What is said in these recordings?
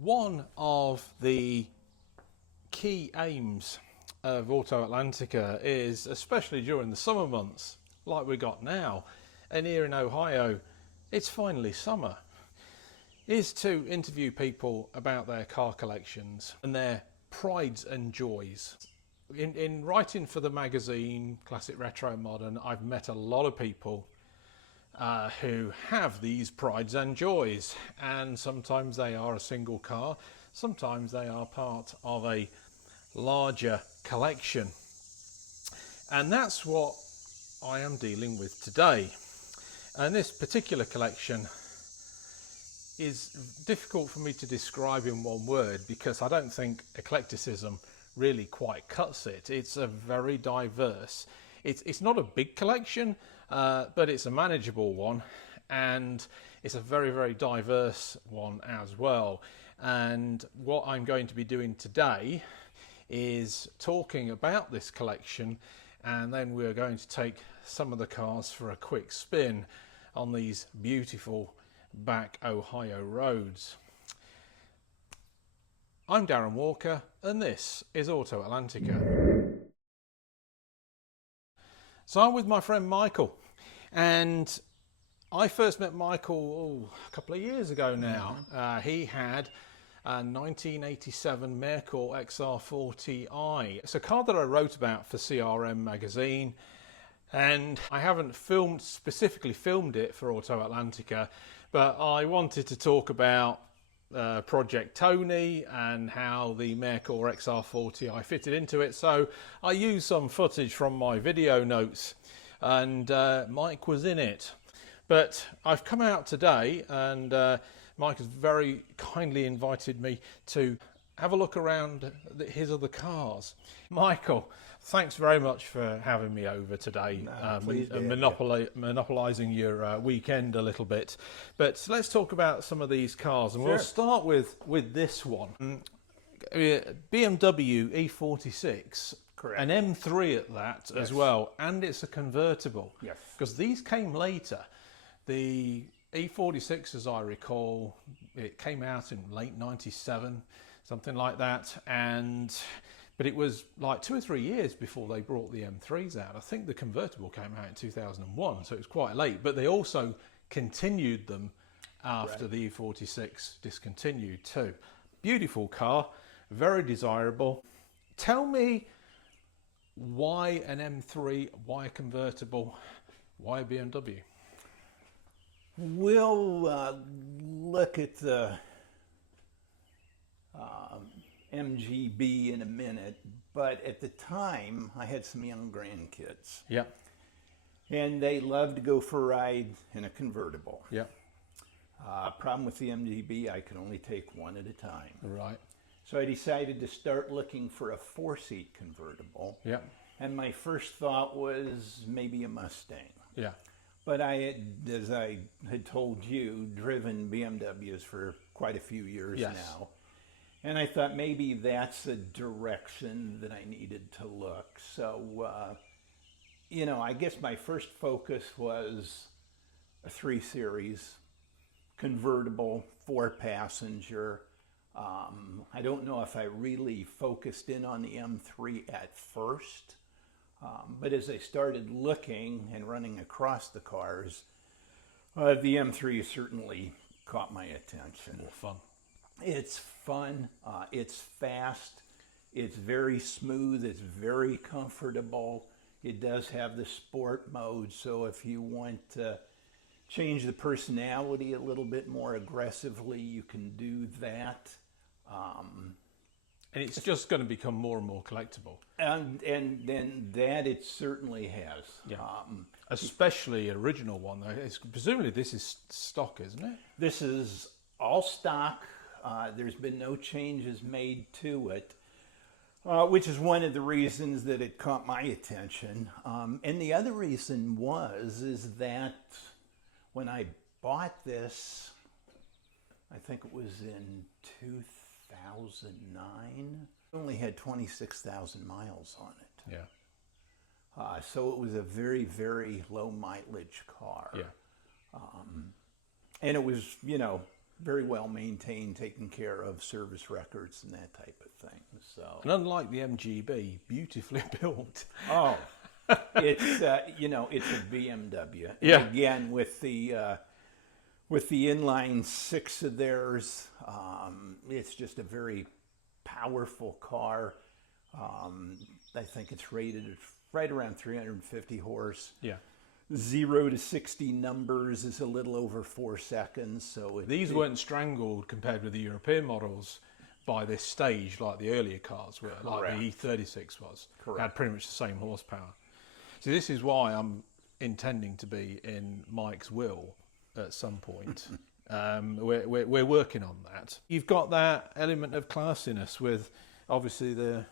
One of the key aims of Auto Atlantica is, especially during the summer months like we got now, and here in Ohio it's finally summer, is to interview people about their car collections and their prides and joys. In writing for the magazine Classic Retro Modern, I've met a lot of people who have these prides and joys, and sometimes they are a single car, sometimes they are part of a larger collection, and that's what I am dealing with today. And this particular collection is difficult for me to describe in one word because I don't think eclecticism really quite cuts it. It's a very diverse, it's not a big collection, but it's a manageable one, and it's a very, very diverse one as well. And what I'm going to be doing today is talking about this collection, and then we're going to take some of the cars for a quick spin on these beautiful back Ohio roads. I'm Darren Walker, and this is Auto Atlantica. So I'm with my friend Michael, and I first met Michael a couple of years ago now. He had a 1987 Merkur XR40i. It's a car that I wrote about for CRM magazine, and I haven't specifically filmed it for Auto Atlantica, but I wanted to talk about Project Tony and how the Merkur XR40i fitted into it, so I used some footage from my video notes, and Mike was in it. But I've come out today, and Mike has very kindly invited me to have a look around his other cars. Michael, thanks very much for having me over today, and monopolising your weekend a little bit. But let's talk about some of these cars, and We'll start with this one. BMW E46, correct. an M3 at that, yes, as well, and it's a convertible. Yes. Because these came later. The E46, as I recall, it came out in late 97, something like that, but it was like 2 or 3 years before they brought the M3s out. I think the convertible came out in 2001, so it was quite late, but they also continued them after the E46 discontinued too. Beautiful car, very desirable. Tell me, why an M3, why a convertible, why a BMW? We'll look at the MGB in a minute, but at the time I had some young grandkids. Yeah. And they loved to go for a ride in a convertible. Yeah. Problem with the MGB, I could only take one at a time. Right. So I decided to start looking for a 4-seat convertible. Yeah. And my first thought was maybe a Mustang. Yeah. But I had, as I had told you, driven BMWs for quite a few years now. And I thought maybe that's a direction that I needed to look. So, I guess my first focus was a 3 Series convertible, 4-passenger. I don't know if I really focused in on the M3 at first. But as I started looking and running across the cars, the M3 certainly caught my attention. More fun. It's fun, it's fast, it's very smooth, it's very comfortable. It does have the sport mode, so if you want to change the personality a little bit more aggressively, you can do that. And it's just going to become more and more collectible. And then that it certainly has. Yeah. Especially original one though. Presumably this is stock, isn't it? This is all stock. There's been no changes made to it, which is one of the reasons that it caught my attention. And the other reason is that when I bought this, I think it was in 2009, it only had 26,000 miles on it. Yeah. So it was a very, very low mileage car. Yeah. And it was, very well maintained, taken care of, service records and that type of thing. So, and unlike the MGB, beautifully built. oh, it's you know, it's a BMW. And Yeah. again, with the inline six of theirs, it's just a very powerful car. I think it's rated at right around 350 horse. Yeah. 0 to 60 numbers is a little over 4 seconds. So These weren't strangled compared with the European models by this stage like the earlier cars were, like the E36 was. Correct. It had pretty much the same horsepower. So this is why I'm intending to be in Mike's will at some point. We're working on that. You've got that element of classiness with obviously the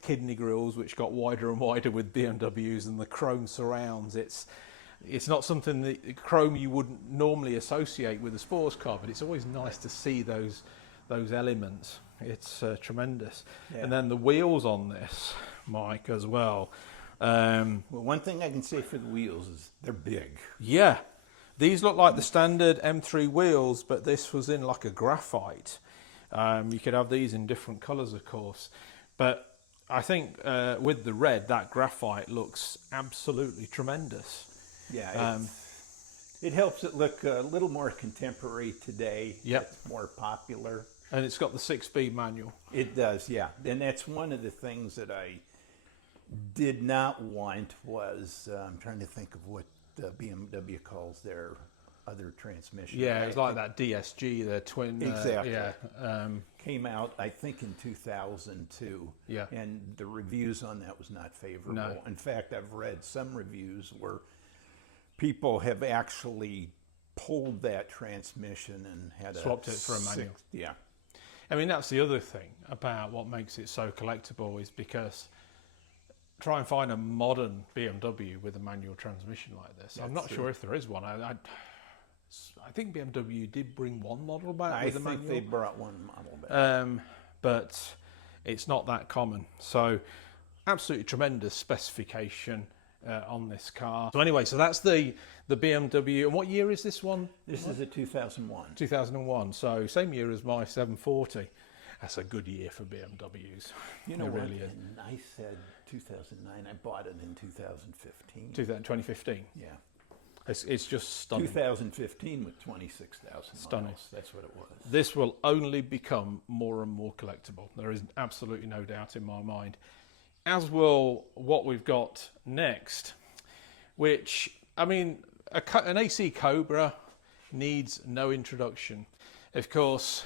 kidney grills, which got wider and wider with BMWs, and the chrome surrounds. It's not something that chrome you wouldn't normally associate with a sports car, but it's always nice to see those elements. It's tremendous. Yeah. And then the wheels on this, Mike, as well. well, one thing I can say for the wheels is they're big. Yeah, these look like the standard M3 wheels, but this was in like a graphite. You could have these in different colours, of course, but I think with the red, that graphite looks absolutely tremendous. Yeah, it helps it look a little more contemporary today. Yep. It's more popular. And it's got the 6-speed manual. It does, yeah. And that's one of the things that I did not want was, I'm trying to think of what BMW calls their other transmission. Yeah, it's like that DSG, the twin. Exactly. Yeah. Came out, I think, in 2002. Yeah. And the reviews on that was not favorable. No. In fact, I've read some reviews where people have actually pulled that transmission and had Swapped it for a manual. Yeah. I mean, that's the other thing about what makes it so collectible is because try and find a modern BMW with a manual transmission like this. I'm not sure if there is one. I think BMW did bring one model back with a manual. I think they brought one model back. But it's not that common. So absolutely tremendous specification on this car. So anyway, so that's the BMW. And what year is this one? This is a 2001. 2001. So same year as my 740. That's a good year for BMWs. You know it what? really is. And I said 2009. I bought it in 2015. 2015. Yeah. It's just stunning. 2015 with 26,000 Stunning. miles. That's what it was. This will only become more and more collectible. There is absolutely no doubt in my mind. As will what we've got next, which, I mean, an AC Cobra needs no introduction. Of course,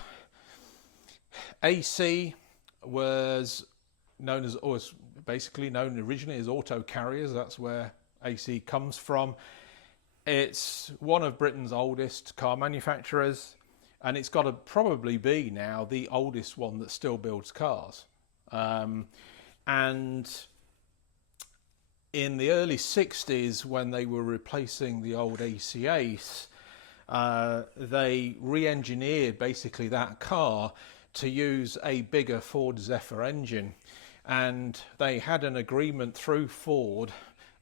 AC was basically known originally as auto carriers. That's where AC comes from. It's one of Britain's oldest car manufacturers, and it's got to probably be now the oldest one that still builds cars. And in the early 60s, when they were replacing the old AC Ace, they re-engineered basically that car to use a bigger Ford Zephyr engine. And they had an agreement through Ford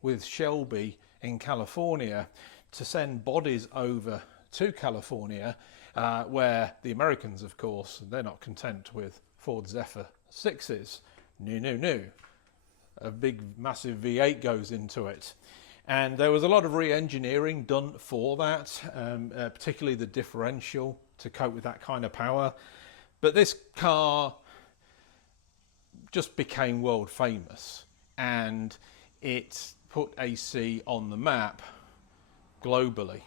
with Shelby in California to send bodies over to California, where the Americans, of course, they're not content with Ford Zephyr 6s. No. A big, massive V8 goes into it. And there was a lot of re-engineering done for that, particularly the differential to cope with that kind of power. But this car just became world famous, and it put AC on the map globally.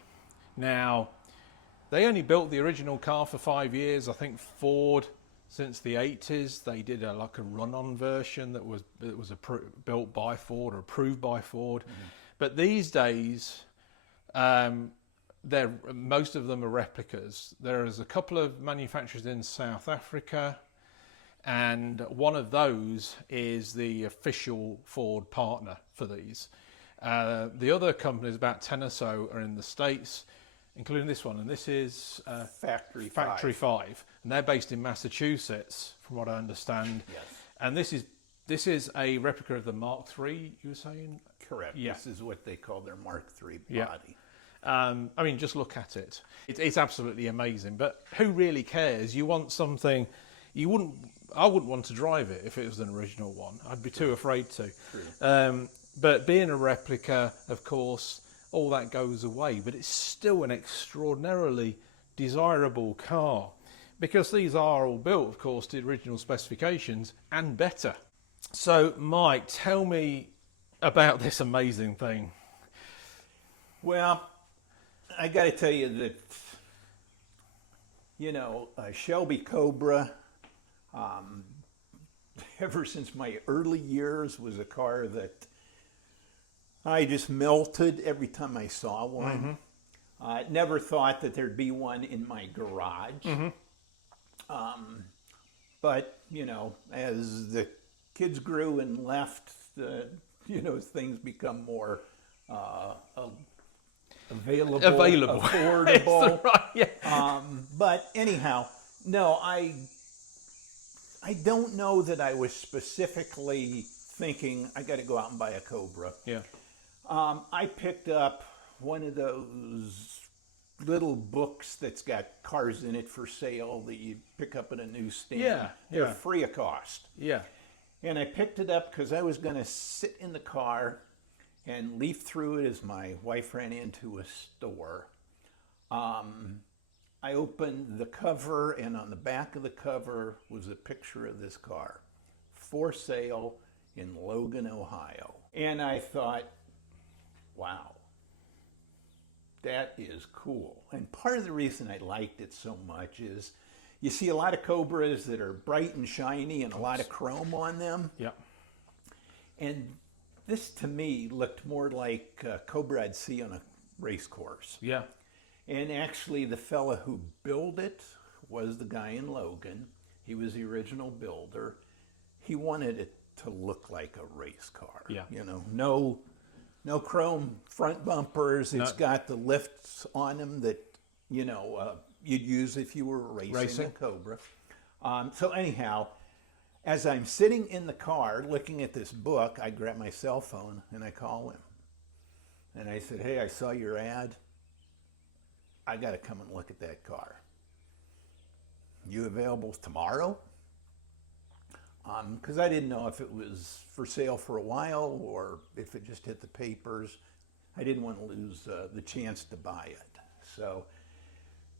Now, they only built the original car for 5 years. I think Ford, since the 80s, they did a run-on version that was built by Ford or approved by Ford. Mm-hmm. But these days, most of them are replicas. There is a couple of manufacturers in South Africa, and one of those is the official Ford partner for these. The other companies, about 10 or so, are in the States, including this one, and this is Factory Five, and they're based in Massachusetts, from what I understand. Yes. And this is a replica of the Mark III, you were saying? Correct. Yeah. This is what they call their Mark III body. Yeah. I mean, just look at it. It's absolutely amazing. But who really cares? You want something. I wouldn't want to drive it if it was an original one. I'd be too afraid to. But being a replica, of course, all that goes away. But it's still an extraordinarily desirable car, because these are all built, of course, to the original specifications and better. So, Mike, tell me about this amazing thing. Well, I got to tell you that, Shelby Cobra, ever since my early years, was a car that I just melted every time I saw one. I never thought that there'd be one in my garage. But, as the kids grew and left, things become more available. Affordable. Right, yeah. But anyhow, no, I don't know that I was specifically thinking I got to go out and buy a Cobra. Yeah. I picked up one of those little books that's got cars in it for sale that you pick up at a newsstand. Yeah, They're free of cost. Yeah. And I picked it up because I was going to sit in the car and leaf through it as my wife ran into a store. I opened the cover, and on the back of the cover was a picture of this car, for sale in Logan, Ohio. And I thought, wow, that is cool. And part of the reason I liked it so much is you see a lot of Cobras that are bright and shiny and a lot of chrome on them. Yeah. And this, to me, looked more like a Cobra I'd see on a race course. Yeah. And actually, the fella who built it was the guy in Logan. He was the original builder. He wanted it to look like a race car. Yeah. No chrome front bumpers. It's got the lifts on them that, you'd use if you were racing a Cobra. So anyhow, as I'm sitting in the car looking at this book, I grab my cell phone and I call him. And I said, hey, I saw your ad. I got to come and look at that car. You available tomorrow? Because I didn't know if it was for sale for a while or if it just hit the papers. I didn't want to lose the chance to buy it. So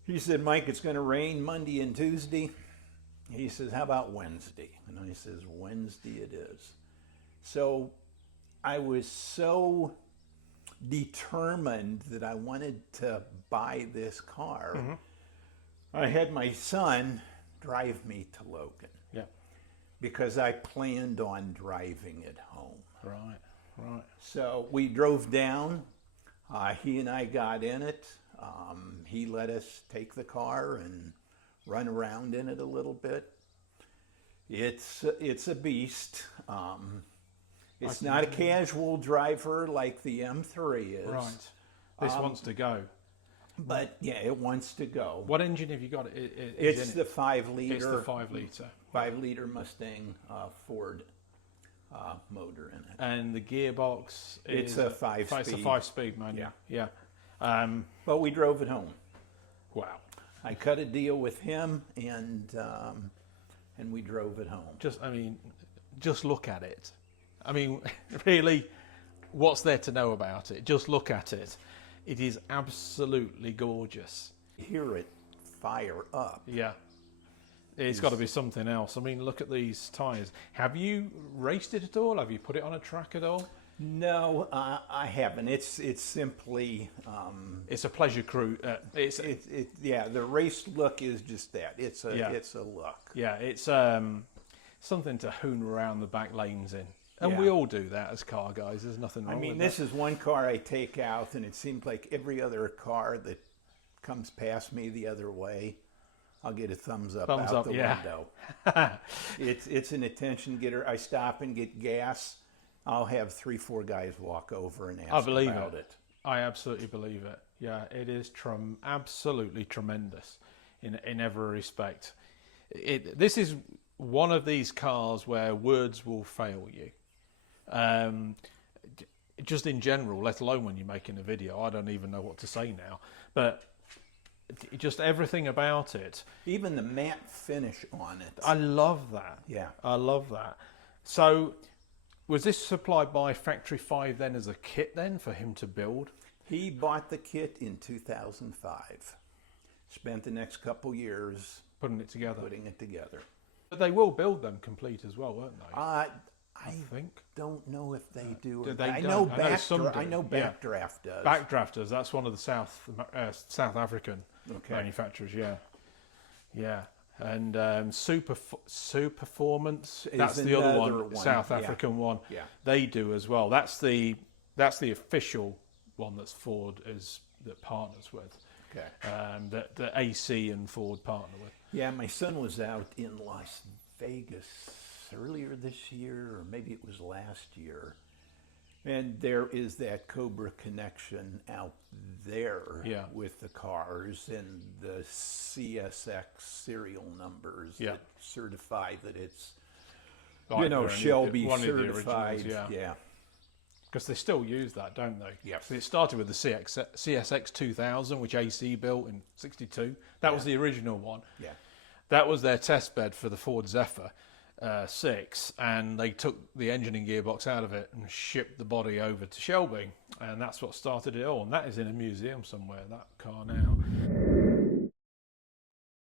he said, Mike, it's going to rain Monday and Tuesday. He says, how about Wednesday? And I says, Wednesday it is. So I was so determined that I wanted to buy this car. I had my son drive me to Logan. Yeah. Because I planned on driving it home. Right. So we drove down. He and I got in it. He let us take the car and run around in it a little bit. It's a beast. It's not a casual driver like the M3 is. Right. This wants to go. But yeah, it wants to go. What engine have you got? It's the 5 liter. It's the 5 liter. 5 liter Mustang Ford motor in it. And the gearbox It's a 5-speed. It's a 5-speed manual. Yeah. But we drove it home. Wow. I cut a deal with him, and we drove it home. Just look at it. I mean, really, what's there to know about it? Just look at it. It is absolutely gorgeous. Hear it fire up. Yeah. It's got to be something else. I mean, look at these tyres. Have you raced it at all? Have you put it on a track at all? No, I haven't. It's simply. It's a pleasure cruise. The race look is just that. It's a look. Yeah, it's something to hoon around the back lanes in. And we all do that as car guys. There's nothing wrong with that. This is one car I take out, and it seems like every other car that comes past me the other way, I'll get a thumbs up out the window. It's an attention getter. I stop and get gas. I'll have 3-4 guys walk over and ask about it. I absolutely believe it. Yeah, it is absolutely tremendous in every respect. This is one of these cars where words will fail you. just in general, let alone when you're making a video. I don't even know what to say now, but just everything about it. Even the matte finish on it. I love that. Yeah. I love that. So was this supplied by Factory 5 then as a kit then for him to build? He bought the kit in 2005. Spent the next couple years Putting it together. But they will build them complete as well, won't they? I think. don't know if they do. Do they I don't? know I know Backdraft does. Backdrafters, that's one of the South African manufacturers, yeah. And Super Performance, that's the other one, South African one. Yeah. They do as well. That's the official one that's Ford that partners with. Okay. That AC and Ford partner with. Yeah, my son was out in Las Vegas earlier this year, or maybe it was last year. And there is that Cobra connection out there with the cars and the CSX serial numbers that certify that it's, Shelby certified. Yeah. Because they still use that, don't they? Yes. It started with the CSX 2000, which AC built in '62. That was the original one. Yeah. That was their test bed for the Ford Zephyr 6, and they took the engine and gearbox out of it and shipped the body over to Shelby, and that's what started it all. And that is in a museum somewhere, that car now.